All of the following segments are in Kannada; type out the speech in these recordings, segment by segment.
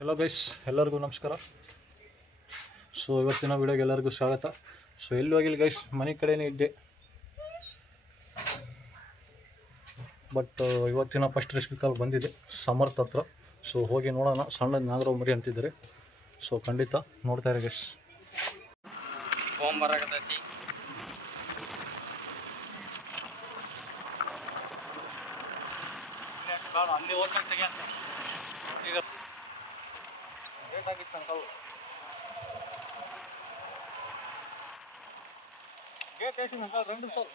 ಹಲೋ ಗೈಸ್, ಎಲ್ಲರಿಗೂ ನಮಸ್ಕಾರ. ಸೊ ಇವತ್ತಿನ ವಿಡಿಯೋಗೆ ಎಲ್ಲರಿಗೂ ಸ್ವಾಗತ. ಸೊ ಎಲ್ಲಿ ಹೋಗಿಲ್ಲ ಗೈಸ್, ಮನೆ ಕಡೆನೇ ಇದ್ದೆ. ಬಟ್ ಇವತ್ತಿನ ಫಸ್ಟ್ ರೆಸ್ಕ್ಯೂ ಕಾಲ್ ಬಂದಿದೆ ಸಮರ್ಥ ಹತ್ರ. ಸೊ ಹೋಗಿ ನೋಡೋಣ. ಸಣ್ಣ ನಾಗರಾವ್ ಮರಿ ಅಂತಿದ್ದಾರೆ. ಸೊ ಖಂಡಿತ ನೋಡ್ತಾ ಇರಿ ಗೈಸ್. ಅಲ್ಲಿ ಹೋಗ್ತಂತೆಗೆ ಈಗ ಲೇಟ್ ಆಗಿತ್ತು ಅಂಕಲ್. ಗೇಟ್ ಎಷ್ಟು ಅಂಕಲ್? 2 ಸರ್.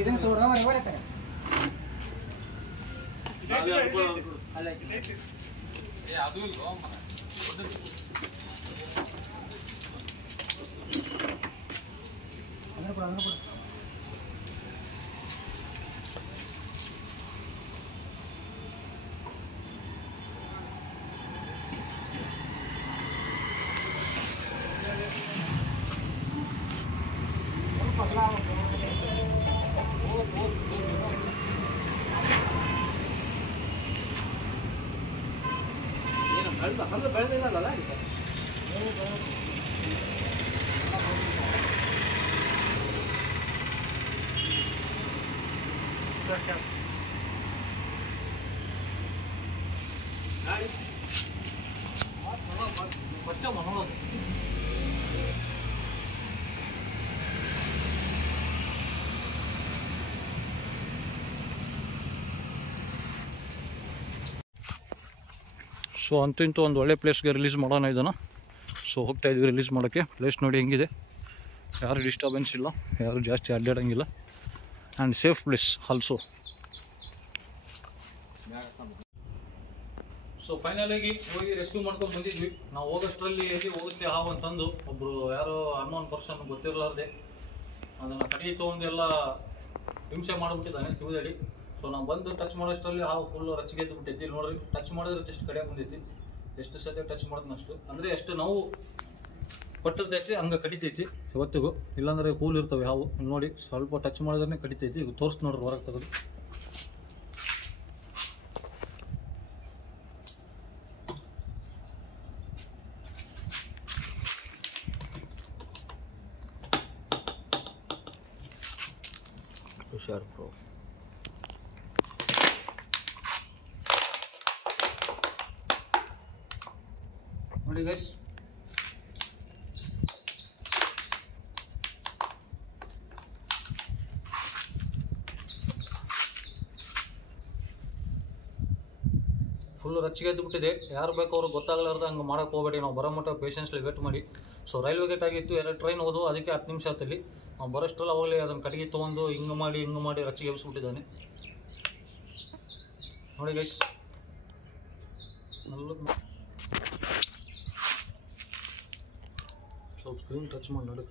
ಇದನ್ನ ತೋರ ಮರ ಹೊಡೆತಾರೆ. ಅದು ಇಲ್ಲ ಬೆಳೆದಿಲ್ಲ. ಸೊ ಅಂತೂ ಇಂತೂ ಒಂದು ಒಳ್ಳೆ ಪ್ಲೇಸ್ಗೆ ರಿಲೀಸ್ ಮಾಡೋಣ ಇದನ್ನು. ಸೊ ಹೋಗ್ತಾ ಇದ್ವಿ ರಿಲೀಸ್ ಮಾಡೋಕ್ಕೆ. ಪ್ಲೇಸ್ ನೋಡಿ ಹೆಂಗಿದೆ, ಯಾರು ಡಿಸ್ಟರ್ಬೆನ್ಸ್ ಇಲ್ಲ, ಯಾರು ಜಾಸ್ತಿ ಅಡ್ಡಾಡೋಂಗಿಲ್ಲ, and safe place also. So ಫೈನಲಾಗಿ ಹೋಗಿ ರೆಸ್ಕ್ಯೂ ಮಾಡ್ಕೊಂಡು ಬಂದಿದ್ವಿ. ನಾವು ಹೋಗೋಷ್ಟರಲ್ಲಿ ಎಲ್ಲಿ ಹೋಗುತ್ತೆ ಹಾವು ಅಂತಂದು ಒಬ್ಬರು ಯಾರೋ ಅನ್ನೋನ್ ಪರ್ಸನ್ ಗೊತ್ತಿರಲಾರ್ದೆ ಅದನ್ನು ಕಡೆಗೆ ತೊಗೊಂಡು ಎಲ್ಲ ಹಿಂಸೆ ಮಾಡಿಬಿಟ್ಟಿದ್ದಾನೆ ತಿವಿದಡಿ. ಸೊ ನಾವು ಬಂದು ಟಚ್ ಮಾಡೋಷ್ಟರಲ್ಲಿ ಹಾವು ಫುಲ್ ರಚ್ಚಿಗೆದ್ದು ಬಿಟ್ಟೈತಿ. ನೋಡ್ರಿ, ಟಚ್ ಮಾಡಿದ್ರೆ ಜಸ್ಟ್ ಕಡೆ ಬಂದೈತಿ. ಎಷ್ಟು ಸತಿ ಟಚ್ ಮಾಡಿದ್ನಷ್ಟು ಅಂದರೆ ಎಷ್ಟು ನೋವು ಕೊಟ್ಟಿರ್ತೈತಿ ಹಂಗೆ ಕಡಿತೈತಿ ಇವತ್ತಿಗೂ. ಇಲ್ಲಾಂದರೆ ಕೂಲ್ ಇರ್ತವೆ ಹಾವು. ನೋಡಿ, ಸ್ವಲ್ಪ ಟಚ್ ಮಾಡಿದ್ರೆ ಕಡಿತೈತಿ. ಈಗ ತೋರಿಸ್ತು ನೋಡ್ರಿ ಹೊರಗೆ ತೆಗೆದು. ಹುಷಾರು ಬ್ರೋ. ನೋಡಿ ಗೈಸ್, ಫುಲ್ ರಚ್ಚಿಗೆದ್ದು ಬಿಟ್ಟಿದೆ. ಯಾರು ಬೇಕು ಅವ್ರಿಗೆ ಗೊತ್ತಾಗಲಾರ್ದು ಹಂಗೆ ಮಾಡೋಕೆ ಹೋಗಬೇಡಿ. ನಾವು ಬರೋ ಮಟ್ಟ ಪೇಷನ್ಸ್ಲಿ ವೇಟ್ ಮಾಡಿ. ಸೊ ರೈಲ್ವೆ ಗೇಟ್ ಆಗಿತ್ತು, 2 ಟ್ರೈನ್ ಹೋದವು. ಅದಕ್ಕೆ 10 ನಿಮಿಷ ಆತಲ್ಲಿ. ನಾವು ಬರೋಷ್ಟರಲ್ಲಿ ಅವಾಗಲೇ ಅದನ್ನು ಕಡೆಗೆ ತೊಗೊಂಡು ಹಿಂಗೆ ಮಾಡಿ ರಚ್ಚಿಗೆ ಎಬ್ಬಿಸ್ಬಿಟ್ಟಿದ್ದಾನೆ. ನೋಡಿ ಗೈಸ್, ಸ್ವಲ್ಪ ಸ್ಕ್ರೀನ್ ಟಚ್ ಮಾಡಿ ನಡುಕ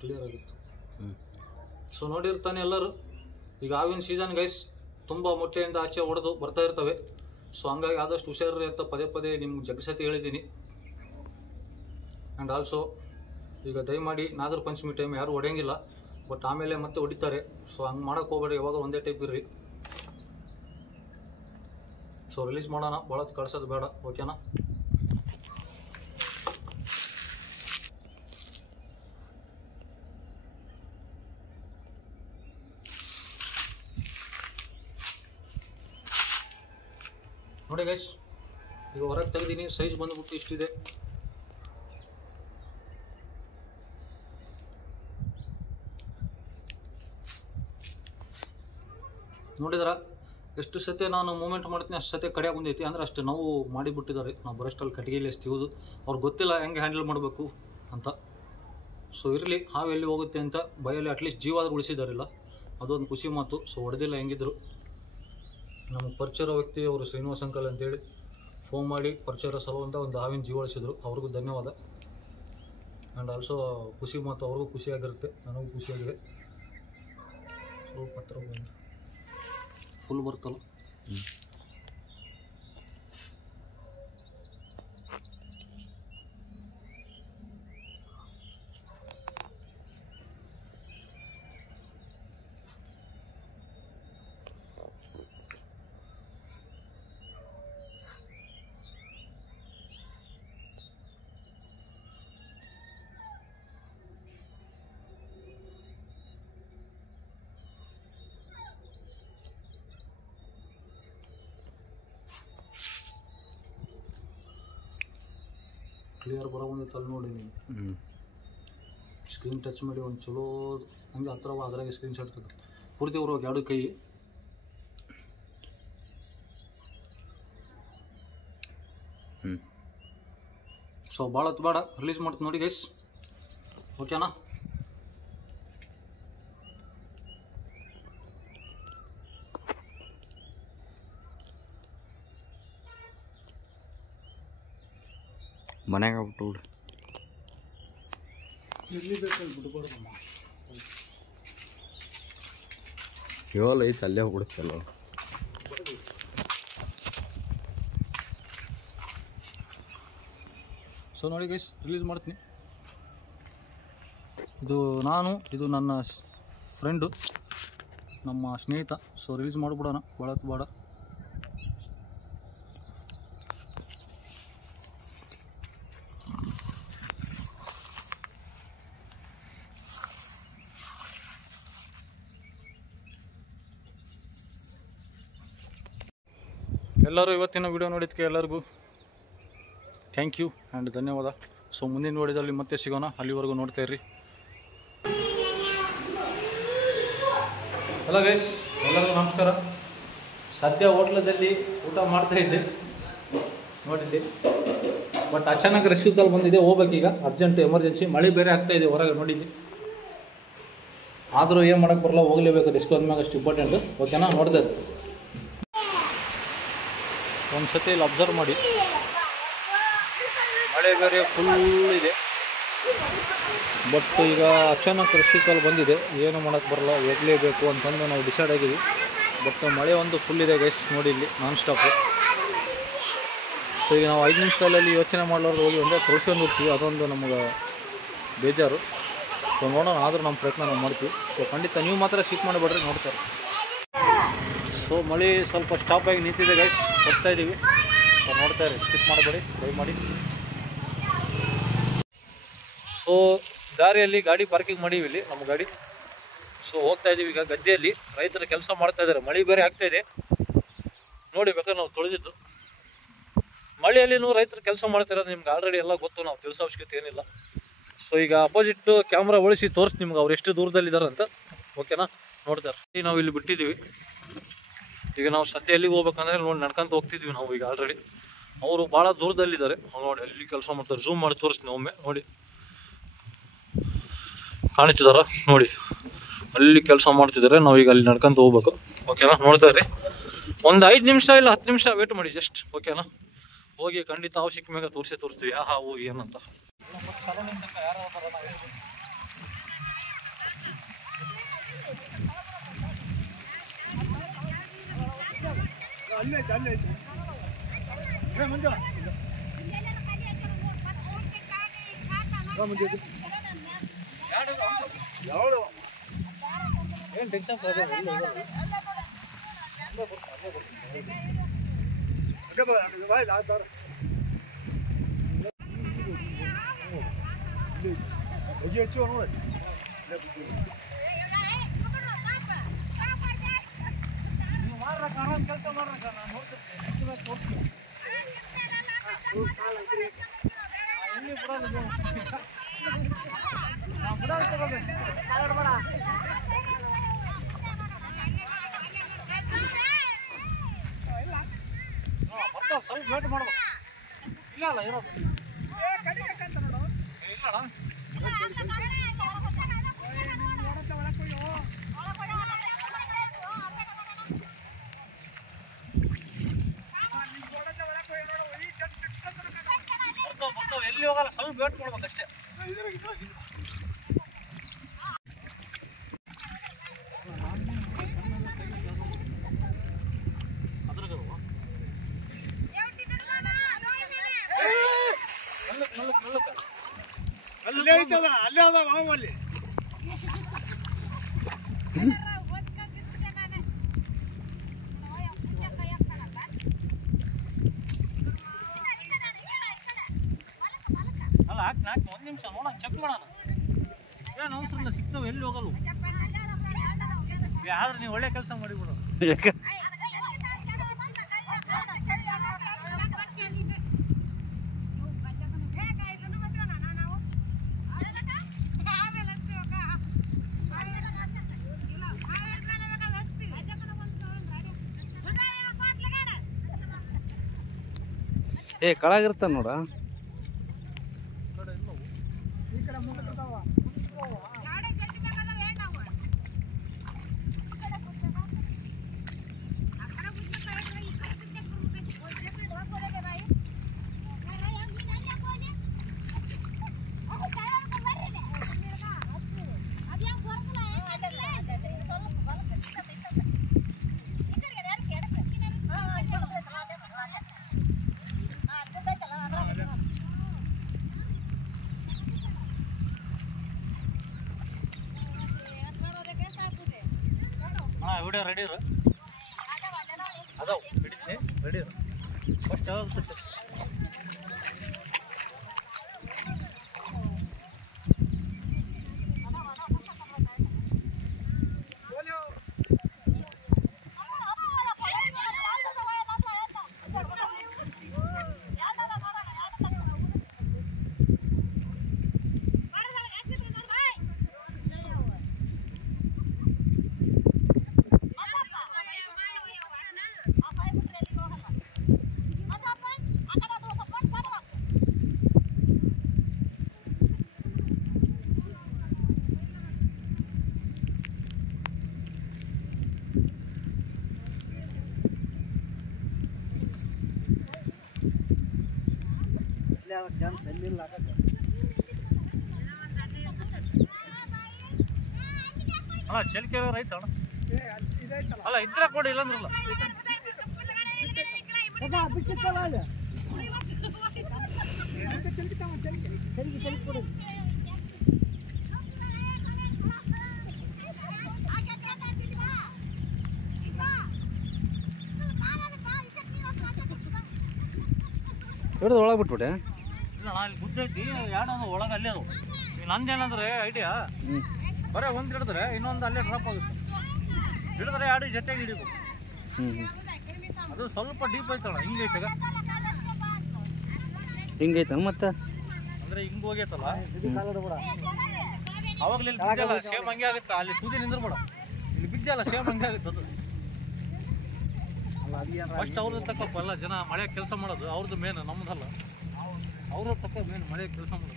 ಕ್ಲಿಯರ್ ಆಗಿತ್ತು. ಸೊ ನೋಡಿರ್ತಾನೆ ಎಲ್ಲರೂ, ಈಗ ಹಾವಿನ ಸೀಸನ್ ಗೈಸ್. ತುಂಬ ಮೊಟ್ಟೆಯಿಂದ ಆಚೆ ಹೊಡೆದು ಬರ್ತಾ ಇರ್ತವೆ. ಸೊ ಹಂಗಾಗಿ ಆದಷ್ಟು ಹುಷಾರ್ರಿ ಅಂತ ಪದೇ ನಿಮ್ಗೆ ಜಗ್ಸತಿ ಹೇಳಿದ್ದೀನಿ. ಆ್ಯಂಡ್ ಆಲ್ಸೋ ಈಗ ದಯಮಾಡಿ ನಾಗರ ಪಂಚಮಿ ಟೈಮ್ ಯಾರು ಹೊಡೆಯಂಗಿಲ್ಲ, ಬಟ್ ಆಮೇಲೆ ಮತ್ತೆ ಹೊಡಿತಾರೆ. ಸೊ ಹಂಗೆ ಮಾಡೋಕೆ ಹೋಗ್ಬೇಡಿ, ಯಾವಾಗ ಒಂದೇ ಟೈಪ್ ಇರ್ರಿ. ಸೊ ರಿಲೀಸ್ ಮಾಡೋಣ, ಭಾಳ ಕಳ್ಸೋದು ಬೇಡ, ಓಕೆನಾ? ನೋಡಿ ಗೈಸ್, ಈಗ ಹೊರಗೆ ತೆಗ್ದೀನಿ. ಸೈಜ್ ಬಂದ್ಬಿಟ್ಟು ಇಷ್ಟಿದೆ. ನೋಡಿದ್ರ ಎಷ್ಟು ಸತಿ ನಾನು ಮೂಮೆಂಟ್ ಮಾಡ್ತೀನಿ ಅಷ್ಟು ಸತಿ ಕಡೆ ಬಂದೈತಿ. ಅಂದರೆ ಅಷ್ಟು ನೋವು ಮಾಡಿಬಿಟ್ಟಿದ್ದಾರೆ. ನಾವು ಬರೋಷ್ಟಲ್ಲಿ ಕಟ್ಟಿಗೆಯಲ್ಲಿ ಎಸ್ತೀವುದು ಅವ್ರಿಗೆ ಗೊತ್ತಿಲ್ಲ ಹೆಂಗೆ ಹ್ಯಾಂಡಲ್ ಮಾಡಬೇಕು ಅಂತ. ಸೊ ಇರಲಿ, ಹಾವು ಎಲ್ಲಿ ಹೋಗುತ್ತೆ ಅಂತ ಭಯಲ್ಲಿ ಅಟ್ಲೀಸ್ಟ್ ಜೀವ ಆದರೂ ಉಳಿಸಿದಾರಿಲ್ಲ, ಅದೊಂದು ಖುಷಿ ಮಾತು. ಸೊ ಹೊಡೆದಿಲ್ಲ ಹೆಂಗಿದ್ರು. ನಮಗೆ ಪರಿಚಯ ವ್ಯಕ್ತಿ ಅವರು ಶ್ರೀನಿವಾಸ್ ಅಂಕಲ್ ಅಂತೇಳಿ ಫೋನ್ ಮಾಡಿ ಪರಿಚಯ ಸಲುವಂತ ಒಂದು ಹಾವಿನ ಜೀವ ಉಳಿಸಿದ್ರು. ಅವ್ರಿಗೂ ಧನ್ಯವಾದ. ಆ್ಯಂಡ್ ಆಲ್ಸೋ ಖುಷಿ ಮತ್ತು ಅವ್ರಿಗೂ ಖುಷಿಯಾಗಿರುತ್ತೆ, ನನಗೂ ಖುಷಿಯಾಗಿದೆ. ಸ್ವಲ್ಪ ಹತ್ರ ಬಂದು ಫುಲ್ ಬರ್ತಲ್ಲ. ಕ್ಲಿಯರ್ ಬರೋ ಬಂದಿತ್ತು ಅಲ್ಲಿ ನೋಡಿ ನೀವು. ಸ್ಕ್ರೀನ್ ಟಚ್ ಮಾಡಿ ಒಂದು ಚಲೋ ಹಂಗೆ ಹತ್ರ ಅದ್ರಾಗೆ ಸ್ಕ್ರೀನ್ ಶಾಟ್ ತೆಗೆದು ಪೂರ್ತಿ ಅವರು ಎರಡು ಕೈ. ಸೊ ಭಾಳ ಹೊತ್ತು ಬೇಡ, ರಿಲೀಸ್ ಮಾಡ್ತೀನಿ ನೋಡಿ ಗೈಸ್. ಓಕೆನಾ? ಮನೆಗೆ ಬಿಟ್ಟು ಬಿಡು, ಎಲ್ಲಿ ಬೇಕಾಗಿ ಬಿಡ್ಬಾರ್ದಮ್ಮ. ಕೇವಲ ಐತೆ ಅಲ್ಲೇ ಹೋಗ್ಬಿಡುತ್ತಲ್ಲ. ಸೊ ನೋಡಿ ಗೈಸ್, ರಿಲೀಸ್ ಮಾಡ್ತೀನಿ. ಇದು ನನ್ನ ಫ್ರೆಂಡು, ನಮ್ಮ ಸ್ನೇಹಿತ. ಸೊ ರಿಲೀಸ್ ಮಾಡಿಬಿಡೋಣ, ಭಾಳ ಬೇಡ. ಎಲ್ಲರೂ ಇವತ್ತಿನ ವಿಡಿಯೋ ನೋಡಿದ್ದಕ್ಕೆ ಎಲ್ಲರಿಗೂ ಥ್ಯಾಂಕ್ ಯು ಆ್ಯಂಡ್ ಧನ್ಯವಾದ. ಸೊ ಮುಂದಿನ ವಿಡಿಯೋದಲ್ಲಿ ಮತ್ತೆ ಸಿಗೋಣ. ಅಲ್ಲಿವರೆಗೂ ನೋಡ್ತಾ ಇರ್ರಿ. ಹಲೋ ಗೈಸ್, ಎಲ್ಲರಿಗೂ ನಮಸ್ಕಾರ. ಸದ್ಯ ಹೋಟ್ಲದಲ್ಲಿ ಊಟ ಮಾಡ್ತಾಯಿದ್ದೆ ನೋಡಿದ್ದೆ, ಬಟ್ ಅಚಾನಕ್ ರೆಸ್ಕ್ಯೂ ಕಾಲ್ ಬಂದಿದೆ. ಹೋಗ್ಬೇಕೀಗ, ಅರ್ಜೆಂಟ್ ಎಮರ್ಜೆನ್ಸಿ. ಮಳೆ ಬೇರೆ ಆಗ್ತಾಯಿದೆ ಹೊರಗೆ ನೋಡಿದ್ದೆ. ಆದರೂ ಏನು ಮಾಡೋಕ್ಕೆ ಬರಲ್ಲ, ಹೋಗಲೇಬೇಕು. ರೆಸ್ಕ್ಯೂ ಅಂದಮ್ಯಾಗ ಅಷ್ಟು ಇಂಪಾರ್ಟೆಂಟ್. ಓಕೆನಾ? ನೋಡಿದೆ ಒಂದು ಸತಿ ಇಲ್ಲಿ ಅಬ್ಸರ್ವ್ ಮಾಡಿ. ಮಳೆ ಬೇರೆ ಫುಲ್ ಇದೆ, ಬಟ್ ಈಗ ಅಚಾನಕ್ ರೆಸ್ಕ್ಯೂ ಕಾಲ್ ಬಂದಿದೆ. ಏನು ಮಾಡೋಕ್ಕೆ ಬರಲ್ಲ, ಹೋಗಲೇಬೇಕು ಅಂತಂದು ನಾವು ಡಿಸೈಡ್ ಆಗಿದ್ವಿ. ಬಟ್ ಮಳೆ ಒಂದು ಫುಲ್ ಇದೆ ಗೈಸ್, ನೋಡಿ ಇಲ್ಲಿ ನಾನ್ ಸ್ಟಾಪು. ಸೊ ಈಗ ನಾವು 5 ನಿಮಿಷದಲ್ಲಿ ಯೋಚನೆ ಮಾಡಲಾರ್ದು ಹೋಗಿ ಅಂದರೆ ತೋರಿಸ್ಕೊಂಡು ಹೋಗ್ತೀವಿ. ಅದೊಂದು ನಮಗೆ ಬೇಜಾರು. ಸೊ ನೋಡೋಣ, ಆದರೂ ನಮ್ಮ ಪ್ರಯತ್ನ ನಾವು ಮಾಡ್ತೀವಿ. ಸೊ ಖಂಡಿತ ನೀವು ಮಾತ್ರ ಶಿಫ್ಟ್ ಮಾಡಿಬಿಡ್ರಿ, ನೋಡ್ತಾರೆ. ಸೊ ಮಳೆ ಸ್ವಲ್ಪ ಸ್ಟಾಪ್ ಆಗಿ ನಿಂತಿದೆ ಗೈಸ್, ಹೋಗ್ತಾ ಇದ್ದೀವಿ. ಸೊ ನೋಡ್ತಾ ಇರಿ, ಸ್ಕಿಪ್ ಮಾಡಬೇಡಿ ದಯಮಾಡಿ. ಸೊ ದಾರಿಯಲ್ಲಿ ಗಾಡಿ ಪಾರ್ಕಿಂಗ್ ಮಾಡೀವಿ ಇಲ್ಲಿ, ನಮ್ಮ ಗಾಡಿ. ಸೊ ಹೋಗ್ತಾ ಇದ್ದೀವಿ ಈಗ ಗದ್ದೆಯಲ್ಲಿ. ರೈತರು ಕೆಲಸ ಮಾಡ್ತಾ ಇದ್ದಾರೆ, ಮಳೆ ಬೇರೆ ಆಗ್ತಾಯಿದೆ ನೋಡಿ. ಬೇಕಾದ್ರೆ ನಾವು ತೊಳೆದಿದ್ದು ಮಳೆಯಲ್ಲಿ ರೈತರು ಕೆಲಸ ಮಾಡ್ತಿರೋದು ನಿಮ್ಗೆ ಆಲ್ರೆಡಿ ಎಲ್ಲ ಗೊತ್ತು, ನಾವು ತಿಳಿಸೋ ಅವಶ್ಯಕತೆ ಏನಿಲ್ಲ. ಸೊ ಈಗ ಅಪೋಸಿಟ್ ಕ್ಯಾಮ್ರಾ ಒಳಿಸಿ ತೋರಿಸಿ ನಿಮ್ಗೆ ಅವ್ರು ಎಷ್ಟು ದೂರದಲ್ಲಿದ್ದಾರೆ ಅಂತ. ಓಕೆನಾ? ನೋಡ್ತಾರೆ. ನಾವು ಇಲ್ಲಿ ಬಿಟ್ಟಿದ್ದೀವಿ. ಈಗ ನಾವು ಸದ್ಯ ಎಲ್ಲಿಗೆ ಹೋಗ್ಬೇಕಂದ್ರೆ ನೋಡಿ ನಡ್ಕೊಂತ ಹೋಗ್ತಿದ್ವಿ ನಾವು ಈಗ ಆಲ್ರೆಡಿ. ಅವರು ಭಾಳ ದೂರದಲ್ಲಿದ್ದಾರೆ ನೋಡಿ, ಅಲ್ಲಿ ಕೆಲಸ ಮಾಡ್ತಾರೆ. ಝೂಮ್ ಮಾಡಿ ತೋರಿಸ್ತೀನಿ ಒಮ್ಮೆ ನೋಡಿ, ಕಾಣಿಸ್ತಿದಾರ ನೋಡಿ, ಅಲ್ಲಿ ಕೆಲಸ ಮಾಡ್ತಿದ್ದಾರೆ. ನಾವೀಗ ಅಲ್ಲಿ ನಡ್ಕೊಂತ ಹೋಗ್ಬೇಕು. ಓಕೆನಾ? ನೋಡ್ತಾ ಇರಿ, ಒಂದು 5 ನಿಮಿಷ ಇಲ್ಲ 10 ನಿಮಿಷ ವೇಟ್ ಮಾಡಿ ಜಸ್ಟ್. ಓಕೆನಾ? ಹೋಗಿ ಖಂಡಿತ ಹಾವು ಸಿಕ್ಕ ಮ್ಯಾಗ ತೋರಿಸ್ತೀವಿ ಯಾವ ಹಾವು ಏನಂತ. ಏನು ಟೆನ್ಷನ್ ಕೆಲಸ ಮಾಡ್ರಕ್ಕ, ನಾನು ನೋಡ್ತೀನಿ. ಸ್ವಲ್ಪ ವೇಟ್ ಮಾಡ್ಬೇಕು. ಇಲ್ಲ ಅಲ್ಲ ಇರೋದು ಇಲ್ಲ ಹೋಗಲ್ಲ, ಸ್ವಲ್ಪ ವೇಟ್ ಮಾಡ್ಬೇಕಷ್ಟೇ. ಅಲ್ಲೇ ಅದ ಮಾಮಲ್ಲಿ ಅಲ್ಲ ಹಾಕಿ ನಾಲ್ಕು 1 ನಿಮಿಷ ನೋಡೋಣ, ಚೆಕ್ ಮಾಡೋಣ. ಏನು ಅವಸರ ಇಲ್ಲ, ಸಿಗ್ತವೆ, ಎಲ್ಲಿ ಹೋಗಲ್ಲ. ಆದ್ರೆ ನೀವು ಒಳ್ಳೆ ಕೆಲಸ ಮಾಡಿಬಿಡೋಣ. ಏ ಕಳಗಿರ್ತಾನ ನೋಡ. ಈ ಕಡೆ ಮುಂದೆ ಬರ್ತಾವ. ವಿಡಿಯೋ ರೆಡಿ ಇರು, ಅದಾವ ಹಿಡಿತೀನಿ, ರೆಡಿ ಇರು. ಫಸ್ಟ್ ಯಾವ್ದು ಚಾನ್ಸ್ ಎಲ್ಲಿಲ್ಲ. ಅಣ್ಣ ಚಲಿಕೆ ರೈತ ಅಣ್ಣ, ಅಲ್ಲ ಇದ್ರೆ ಕೊಡಿ, ಇಲ್ಲಂದ್ರಲ್ಲ. ಬಿಟ್ಟಿತ್ತಲ್ಲ ಅದು ಕೊಡು. ಹಿಡಿದು ಒಳಗೆ ಬಿಟ್ಬಿಟ್ಟೆ. ಇಲ್ಲ ನಾ ಇಲ್ಲಿ ಗುದ್ದೈತಿ, ಎರಡು ಒಳಗೆ ಅಲ್ಲೇ ಅದು. ನಂದೇನಂದ್ರೆ ಐಡಿಯಾ, ಬರೀ ಒಂದು ಹಿಡಿದ್ರೆ ಇನ್ನೊಂದು ಅಲ್ಲೇ ಡ್ರಾಪ್ ಆಗುತ್ತೆ. ಹಿಡಿದ್ರೆ ಎರಡು ಜೊತೆಗೆ ಹಿಡಿಬೇಕು. ಅದು ಸ್ವಲ್ಪ ಡೀಪ್ ಐತಣ್ಣ, ಹಿಂಗೈತಾಗ ಹಿಂಗೈತನ ಮತ್ತೆ, ಅಂದ್ರೆ ಹಿಂಗ್ ಹೋಗೈತಲ್ಲ ಅವಾಗಲೇ ಇಲ್ಲಿ ಬಿದ್ದಲ್ಲ, ಸೇಮ್ ಹಂಗೆ ಆಗುತ್ತೆ. ಅಲ್ಲಿ ತುದಿ ನಿಂದ್ರಬೇಡ, ಇಲ್ಲಿ ಬಿದ್ದಲ್ಲ ಸೇಮ್ ಹಂಗೆ ಆಗುತ್ತೆ. ಅದು ಫಸ್ಟ್ ಅವ್ರದ್ದು ತಕ್ಕಪ್ಪ, ಎಲ್ಲ ಜನ ಮಳೆ ಕೆಲಸ ಮಾಡೋದು ಅವ್ರದ್ದು ಮೇನ್, ನಮ್ದಲ್ಲ. ಅವ್ರದ್ದು ತಕ್ಕ ಮೇನ್ ಮಳೆ ಕೆಲಸ ಮಾಡೋದು.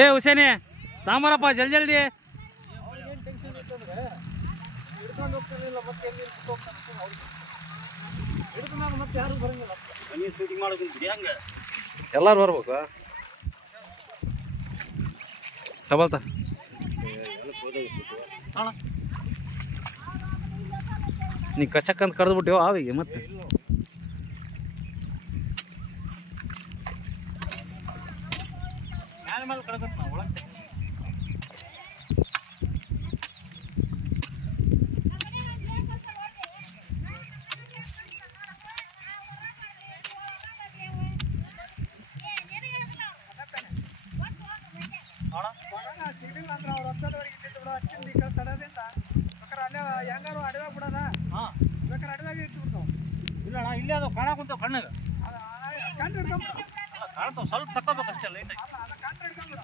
ಏ ಹುಸೇನಿ ತಾಂಬರಪ್ಪ ಜಲ್ದಿ ಜಲ್ದಿ. ಎಲ್ಲಾರು ಬರ್ಬೇಕು ತಬಲ್ತ. ನೀ ಕಚ್ಚಕ್ಕಂತ ಕಡ್ದು ಬಿಟ್ಟಿವ ಆವಿಗೆ ಮತ್ತೆ. ಮೇಲೆ ಕಳ್ದತ್ ನಾವು ಒಳಗೆ. ಸಿಗ್ಲಿಲ್ಲ ಅಂದ್ರೆ ಅವ್ರು ಹತ್ತೋವರೆಗೆ ಇಟ್ಟಿದ್ದು ಬಿಡೋ, ಹಚ್ಚಿಂದ ಈ ಕಡೆ ತಡದಿಂದ ಬೇಕಾರೆ ಅಲ್ಲೇ ಹೆಂಗಾರು ಅಡವ್ಯಾಗ ಬಿಡೋದ. ಬೇಕಾರೆ ಅಡವ್ಯಾಗ ಇಟ್ಟು ಬಿಡ್ತಾವ. ಇಲ್ಲ ಅಣ್ಣ, ಇಲ್ಲೇ ಅದು ಕಾಣಕುಂತಾವ ಕಣ್ಣಾಗ, ಕಂಡು ಹಿಡ್ಕೊಂಬಿಡ. ಕಾಣ್ತಾವ, ಸ್ವಲ್ಪ ತಕ್ಕೋಬೇಕಷ್ಟೇ ಲೈಟ್ ಆಗಿ. ಅಲ್ಲ ಅದು ಕಂಡು ಹಿಡ್ಕೊಂಬಿಡ.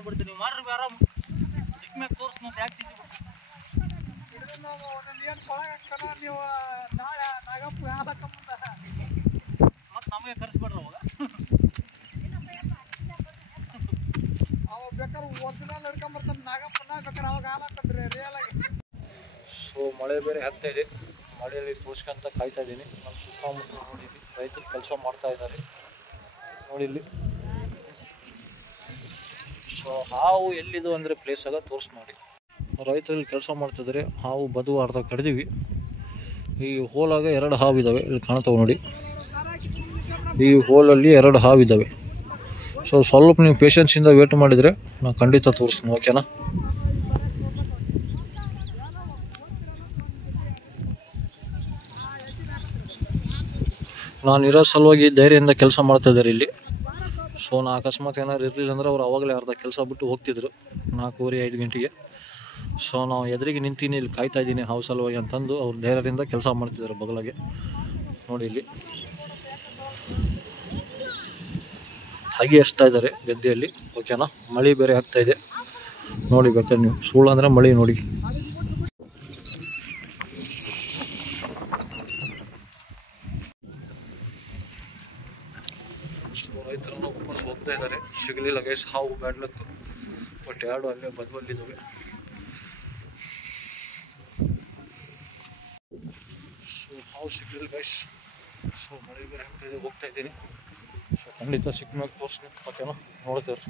ತೋರಿಸ್ಕೊಂಡ್ಬಿಡ್ತೀನಿ. ನೀವು ಮಾಡ್ರಿ ಆರಾಮ್ ಸಿಕ್ಕ ಮ್ಯಾಗ ತೋರಿಸ್ ಮತ್ತೆ ಯಾಕೆ ಚಿಂತೆ ನಾವು ಒಂದೊಂದು ಏನು ಕೊಳಗೆ ಹಾಕ್ತಾನ ನೀವು ನಾಳೆ ನಾಗಪ್ಪ ಹಾಕಂಬಂದ ಮತ್ತೆ ನಮಗೆ ಕರೆಸ್ಬಿಡ್ರಿ ಅವಾಗ. ಅವ ಬೇಕಾದ್ರೆ ಒರಿಜಿನಲ್ ಹಿಡ್ಕೊಂಬರ್ತಾನೆ ನಾಗಪ್ಪನ, ಬೇಕಾದ್ರೆ ಅವಾಗ ಹಾಕಂದ್ರಿ ರಿಯಲ್ ಆಗಿ. ಸೊ ಮಳೆ ಬೇರೆ ಹತ್ತಾ ಇದೆ, ಮಳೆಯಲ್ಲಿ ತೋರಿಸ್ಕೊಂತ ಕಾಯ್ತಾ ಇದ್ದೀನಿ. ನಮ್ಮ ಸುತ್ತಮುತ್ತ ನೋಡಿ ರೈತರು ಕೆಲಸ ಮಾಡ್ತಾ ಇದ್ದಾರೆ ನೋಡಿ ಇಲ್ಲಿ. ಸೊ ಹಾವು ಎಲ್ಲಿದು ಅಂದರೆ ಪ್ಲೇಸಾಗ ತೋರಿಸ್ ನೋಡಿ. ರೈತರಲ್ಲಿ ಕೆಲಸ ಮಾಡ್ತಿದ್ದಾರೆ. ಹಾವು ಬದು ಅರ್ಧ ಕಡ್ದೀವಿ. ಈ ಹೋಲಾಗ 2 ಹಾವು ಇದ್ದಾವೆ, ಇಲ್ಲಿ ಕಾಣ್ತಾವೆ ನೋಡಿ. ಈ ಹೋಲಲ್ಲಿ 2 ಹಾವು ಇದ್ದಾವೆ. ಸೊ ಸ್ವಲ್ಪ ನೀವು ಪೇಷನ್ಸಿಂದ ವೇಟ್ ಮಾಡಿದರೆ ನಾನು ಖಂಡಿತ ತೋರಿಸ್ತೀನಿ, ಓಕೆನಾ? ನಾನು ಇರೋ ಸಲುವಾಗಿ ಧೈರ್ಯದಿಂದ ಕೆಲಸ ಮಾಡ್ತಾಯಿದ್ದಾರೆ ಇಲ್ಲಿ. ಸೊ ನಾ ಅಕಸ್ಮಾತ್ ಏನಾದ್ರು ಇರಲಿಲ್ಲ ಅಂದ್ರೆ ಅವ್ರು ಅವಾಗಲೇ ಅರ್ಧ ಕೆಲಸ ಬಿಟ್ಟು ಹೋಗ್ತಿದ್ರು 4:30-5 ಗಂಟೆಗೆ. ಸೊ ನಾವು ಎದುರಿಗೆ ನಿಂತೀನಿ, ಇಲ್ಲಿ ಕಾಯ್ತಾ ಇದ್ದೀನಿ ಹಾವು ಸಲುವಾಗಿ ಅಂತಂದು ಅವ್ರು ಧೈರ್ಯದಿಂದ ಕೆಲಸ ಮಾಡ್ತಿದ್ದಾರೆ ಬಗಲಾಗೆ ನೋಡಿ. ಇಲ್ಲಿ ಹಾಗೆ ಹಚ್ತಾ ಇದ್ದಾರೆ ಗದ್ದೆಯಲ್ಲಿ, ಓಕೆನಾ? ಮಳೆ ಬೇರೆ ಆಗ್ತಾ ಇದೆ ನೋಡಿ. ಬೇಕಾದ್ರೆ ನೀವು ಸುಳ್ಳು ಅಂದರೆ ಮಳೆ ನೋಡಿ. ರೈತರನ್ನು ವಾಪಸ್ ಹೋಗ್ತಾ ಇದ್ದಾರೆ. ಸಿಗಲಿಲ್ಲ ಗೈಸ್ ಹಾವು ಬ್ಯಾಡ್ಲತ್ತು, ಬಟ್ 2 ಅಲ್ಲೇ ಬದುವಲ್ಲಿದ್ದಾವೆ. ಸೊ ಹಾವು ಸಿಗಲಿಲ್ಲ ಗೈಸ್. ಸೊ ಮಳೆ ಬೇರೆ ಆಗ್ತಾ ಇದೆ, ಹೋಗ್ತಾ ಇದ್ದೀನಿ. ಸೊ ಖಂಡಿತ ಸಿಕ್ಕ ಮ್ಯಾಗ ತೋರಿಸ್ತೀನಿ, ಓಕೆನಾ? ನೋಡ್ತೇವ್ರಿ.